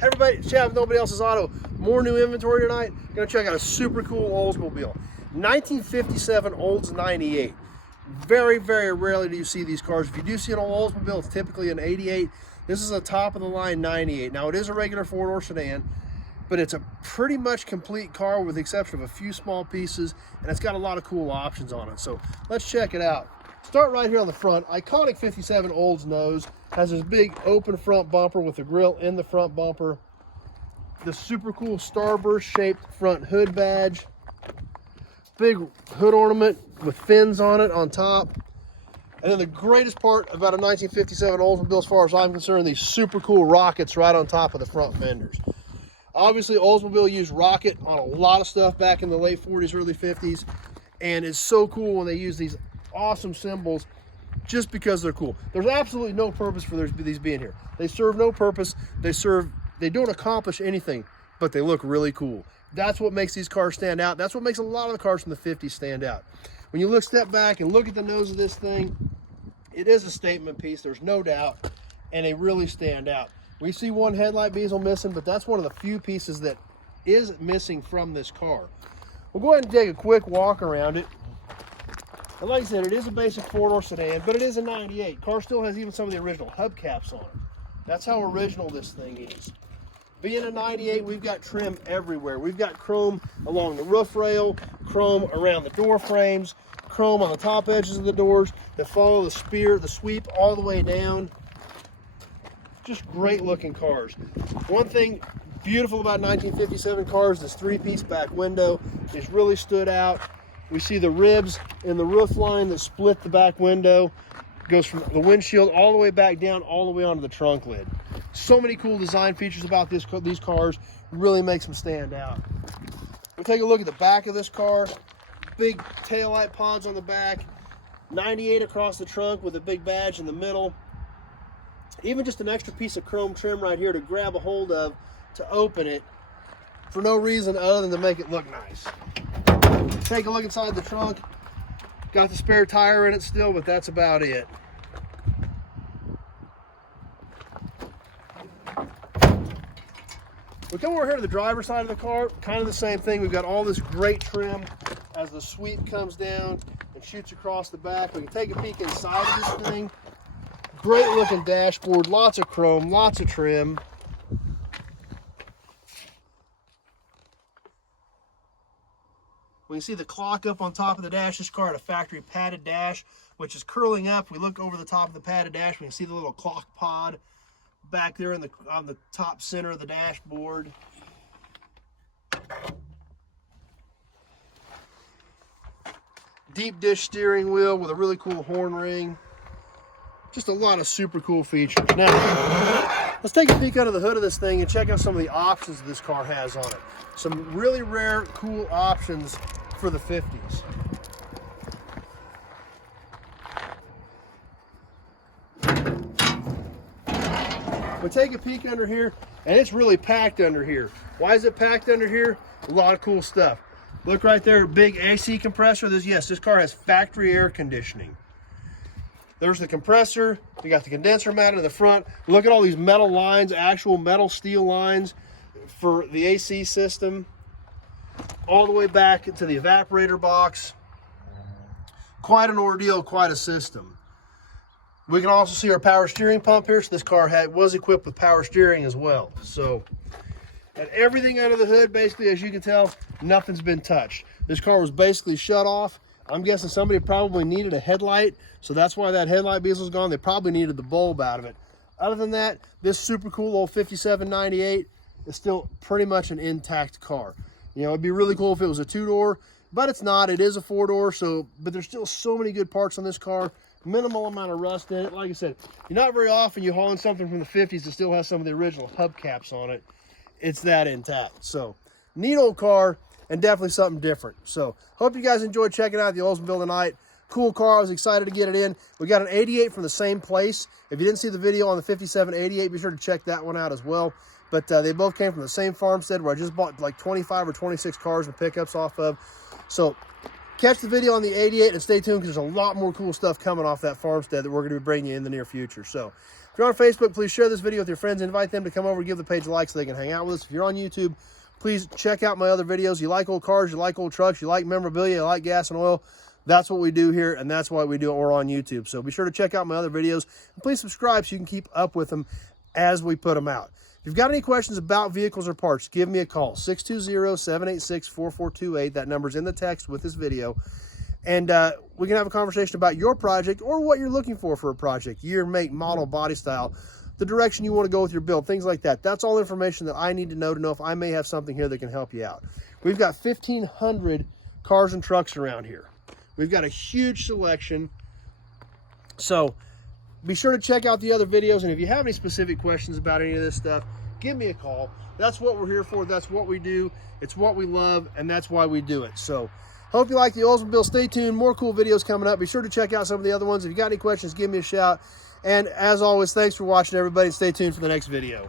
Hey everybody, it's Chad with Nobody Else's Auto. More new inventory tonight. Gonna check out a super cool Oldsmobile. 1957 Olds 98. Very, very rarely do you see these cars. If you do see an old Oldsmobile, it's typically an 88. This is a top of the line 98. Now it is a regular four-door sedan, but it's a pretty much complete car with the exception of a few small pieces, and it's got a lot of cool options on it. So let's check it out. Start right here on the front. Iconic 57 Olds nose. Has this big open front bumper with the grill in the front bumper. The super cool starburst shaped front hood badge. Big hood ornament with fins on it on top. And then the greatest part about a 1957 Oldsmobile as far as I'm concerned, these super cool rockets right on top of the front fenders. Obviously Oldsmobile used rocket on a lot of stuff back in the late 40s, early 50s. And it's so cool when they use these awesome symbols just because they're cool. There's absolutely no purpose for these being here. They serve no purpose. They don't accomplish anything, but they look really cool. That's what makes these cars stand out. That's what makes a lot of the cars from the 50s stand out. When you step back and look at the nose of this thing, it is a statement piece, there's no doubt, and they really stand out. We see one headlight bezel missing, but that's one of the few pieces that is missing from this car. We'll go ahead and take a quick walk around it. And like I said, it is a basic four-door sedan, but it is a 98. Car still has even some of the original hubcaps on it. That's how original this thing is. Being a 98, we've got trim everywhere. We've got chrome along the roof rail, chrome around the door frames, chrome on the top edges of the doors that follow the sweep all the way down. Just great looking cars. One thing beautiful about 1957 cars, this three-piece back window is really stood out. We see the ribs in the roof line that split the back window. Goes from the windshield all the way back down, all the way onto the trunk lid. So many cool design features about these cars, really makes them stand out. We'll take a look at the back of this car. Big taillight pods on the back, 98 across the trunk with a big badge in the middle. Even just an extra piece of chrome trim right here to grab a hold of to open it for no reason other than to make it look nice. Take a look inside the trunk. Got the spare tire in it still, but that's about it. We come over here to the driver's side of the car, kind of the same thing. We've got all this great trim as the sweep comes down and shoots across the back. We can take a peek inside of this thing. Great looking dashboard, lots of chrome, lots of trim. We can see the clock up on top of the dash. This car had a factory padded dash, which is curling up. We look over the top of the padded dash. We can see the little clock pod back there on the top center of the dashboard. Deep dish steering wheel with a really cool horn ring. Just a lot of super cool features. Now, let's take a peek under the hood of this thing and check out some of the options this car has on it. Some really rare, cool options for the 50s. We take a peek under here, and it's really packed under here. Why is it packed under here? A lot of cool stuff. Look right there, big AC compressor. This car has factory air conditioning. There's the compressor. We got the condenser mat in the front. Look at all these metal lines, actual metal steel lines for the AC system. All the way back to the evaporator box. Quite an ordeal, quite a system. We can also see our power steering pump here. So this car was equipped with power steering as well. So, and everything under the hood, basically, as you can tell, nothing's been touched. This car was basically shut off. I'm guessing somebody probably needed a headlight, so that's why that headlight bezel's gone. They probably needed the bulb out of it. Other than that, this super cool old 57 98 is still pretty much an intact car. You know, it'd be really cool if it was a two-door, but it's not. It is a four-door, but there's still so many good parts on this car. Minimal amount of rust in it. Like I said, you're not very often you haul in something from the 50s that still has some of the original hubcaps on it. It's that intact. So, neat old car, and definitely something different. So, hope you guys enjoyed checking out the Oldsmobile tonight. Cool car. I was excited to get it in. We got an 88 from the same place. If you didn't see the video on the 57 88, be sure to check that one out as well. But they both came from the same farmstead where I just bought like 25 or 26 cars and pickups off of. So, catch the video on the 88 and stay tuned because there's a lot more cool stuff coming off that farmstead that we're going to be bringing you in the near future. So, If you're on Facebook, please share this video with your friends. Invite them to come over and give the page a like so they can hang out with us. If you're on YouTube, please check out my other videos. You like old cars, you like old trucks, you like memorabilia, you like gas and oil. That's what we do here, and that's why we do it. We're on YouTube. So be sure to check out my other videos. And please subscribe so you can keep up with them as we put them out. If you've got any questions about vehicles or parts, give me a call, 620-786-4428. That number's in the text with this video. And we can have a conversation about your project or what you're looking for a project, year, make, model, body style, the direction you want to go with your build, things like that. That's all information that I need to know if I may have something here that can help you out. We've got 1,500 cars and trucks around here. We've got a huge selection. So be sure to check out the other videos. And if you have any specific questions about any of this stuff, give me a call. That's what we're here for. That's what we do. It's what we love, and that's why we do it. So hope you like the Oldsmobile. Stay tuned. More cool videos coming up. Be sure to check out some of the other ones. If you got any questions, give me a shout. And as always, thanks for watching, everybody. Stay tuned for the next video.